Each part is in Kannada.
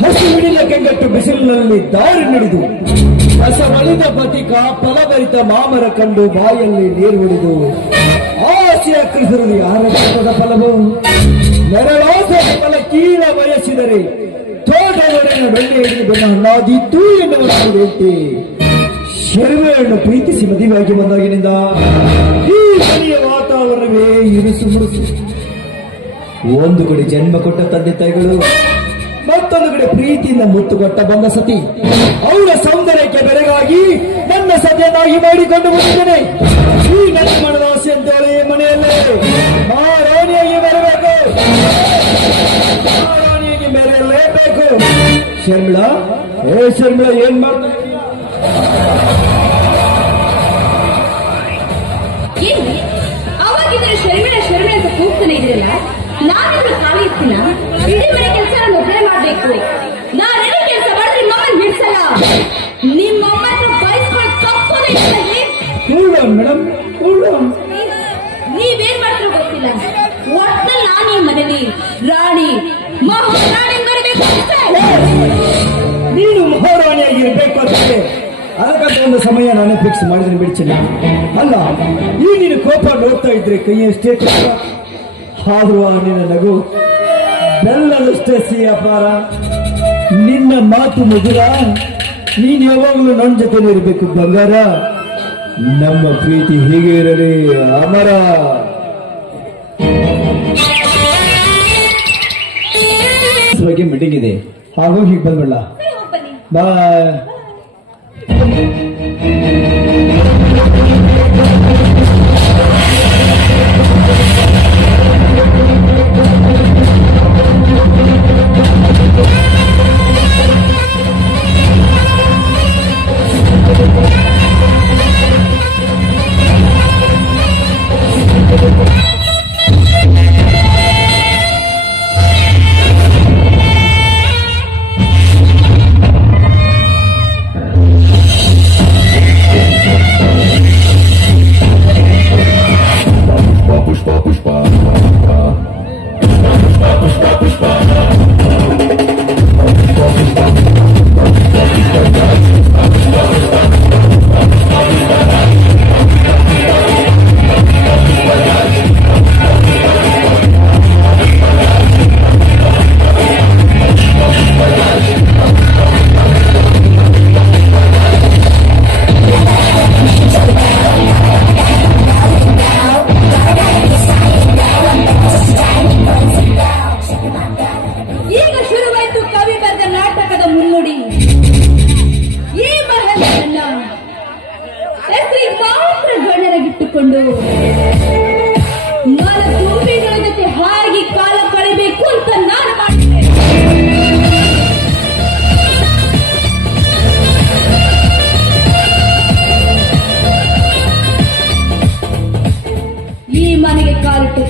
ಹಸಿವಿಡಿದ ಕೆಂಗಟ್ಟು ಬಿಸಿಲಿನಲ್ಲಿ ದಾರಿ ನಡೆದು ರಸವಳಿದ ಬತಿಕ ಫಲಭರಿತ ಮಾಮರ ಕಂಡು ಬಾಯಲ್ಲಿ ನೀರು ಹಿಡಿದು ಆಸೆಯ ಕೃಷಿಯಲ್ಲಿ ಆರೋಗ್ಯದ ಫಲವು ನೆರಳಾಸದ ಫಲ ಕೀಳ ಬಯಸಿದರೆ ತೋಟದೊಡನೆ ಬೆಳ್ಳಿ ಹಿಡಿದು ನಾದಿತ್ತು ಎನ್ನುವಂತೆ ಶರ್ಮೆಯನ್ನು ಪ್ರೀತಿಸಿ ಮದುವೆಯಾಗಿ ಬಂದಾಗಿನಿಂದ ಈ ಮನೆಯ ವಾತಾವರಣವೇ ಇರುಸು ಮುರುಸು. ಒಂದು ಕಡೆ ಜನ್ಮ ಕೊಟ್ಟ ತಂದೆ ತಾಯಿಗಳು, ಮತ್ತೊಂದು ಕಡೆ ಪ್ರೀತಿಯಿಂದ ಮುತ್ತು ಕೊಟ್ಟ ಬಂದ ಸತಿ, ಅವಳ ಸೌಂದರ್ಯಕ್ಕೆ ಬೆರಗಾಗಿ ನನ್ನ ಸತಿಯನ್ನಾಗಿ ಮಾಡಿಕೊಂಡು ಬಂದಿದ್ದೇನೆ. ಈ ನನ್ನ ಮನದ ಆಸೆ ಅಂತೇಳಿ ಮನೆಯಲ್ಲೇ ಮಹಾರಾಣಿಯಾಗಿ ಬರಬೇಕು, ಮಹಾರಾಣಿಯಾಗಿ ಮೆರೆಯಲೇಬೇಕು. ಶರ್ಮಿಳಾ, ಶರ್ಮಿಳಾ ಏನ್ ಮಾಡ್ತಾರೆ? ಅವಾಗಿದ್ರೆ ಶರ್ಮಿಳ ಶರ್ಮಿಳ ಅಂತ ಕೂಗ್ತಾನೆ ಇದೆಯಲ್ಲ, ನಾನಿದ್ರು ಖಾಲಿ ಇರ್ತೀನ? ಇಡೀ ಮನೆ ಕೆಲಸ ನಾನು ಒಬ್ಬರೇ ಮಾಡ್ಬೇಕು. ನಾನೇನೇ ಕೆಲಸ ಮಾಡಿದ್ರೆ ನಿಮ್ಮಮ್ಮನ ಬಿಡ್ಸಲ್ಲ. ನಿಮ್ಮಮ್ಮನ್ನು ಬಯಸ್ಕೊಂಡು ತಪ್ಪೋದೇ ಮೇಡಮ್, ನೀವೇನ್ ಮಾಡ್ತಾರೋ ಗೊತ್ತಿಲ್ಲ. ಒಟ್ಟಲ್ಲಿ ನಾನು ಈ ಮನೇಲಿ ರಾಣಿ ಮಹಾರಾಣಿ ಬರಬೇಕು. ನೀನು ಮಹಾರಾಣಿಯಾಗಿರ್ಬೇಕು ಅಂತಂದ್ರೆ ಅದಕ್ಕಂತ ಒಂದು ಸಮಯ ನಾನೇ ಫಿಕ್ಸ್ ಮಾಡಿದ್ರೆ ಬಿಡ್ಚಿಲ್ಲ. ಅಲ್ಲ, ಈ ನೀನು ಕೋಪ ನೋಡ್ತಾ ಇದ್ರೆ ಕೈಯಷ್ಟೇ ಕಷ್ಟ, ಆದ್ರೂ ಆ ನಿನ್ನ ನಗು ಬೆಲ್ಲದಷ್ಟೇ ಸಿಹಿ ಅಪಾರ. ನಿನ್ನ ಮಾತು ಮಧುರ, ನೀನ್ ಯಾವಾಗಲೂ ನನ್ನ ಜೊತೆ ಇರಬೇಕು ಬಂಗಾರ. ನಮ್ಮ ಪ್ರೀತಿ ಹೀಗೆ ಇರಲಿ ಅಮರ. ಬಗ್ಗೆ ಮೀಟಿಂಗ್ ಇದೆ, ಹಾಗೂ ಹೀಗೆ ಬಂದ್ಬಿಡ್ಲ. ಬಾಯ್.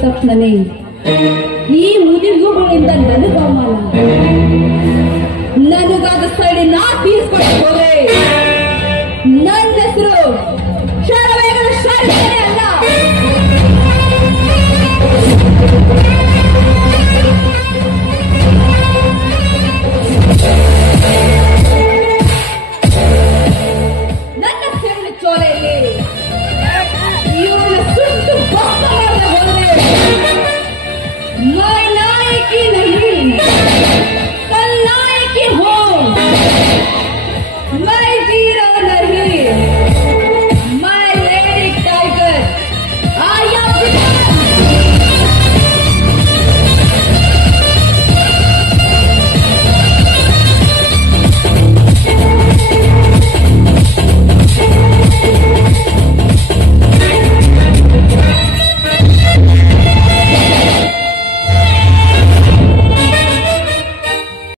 ತಕ್ಷಣನೇ ಈ ಮುದಿಗುಗಳಿಂದ ನನಗ ಅವಮಾನ, ನನಗಾದ ಸೈಡ್ ನಾ ತೀರ್ಸ್ಕೊಂಡು ಹೋದೆ. ನನ್ನ ಹೆಸರು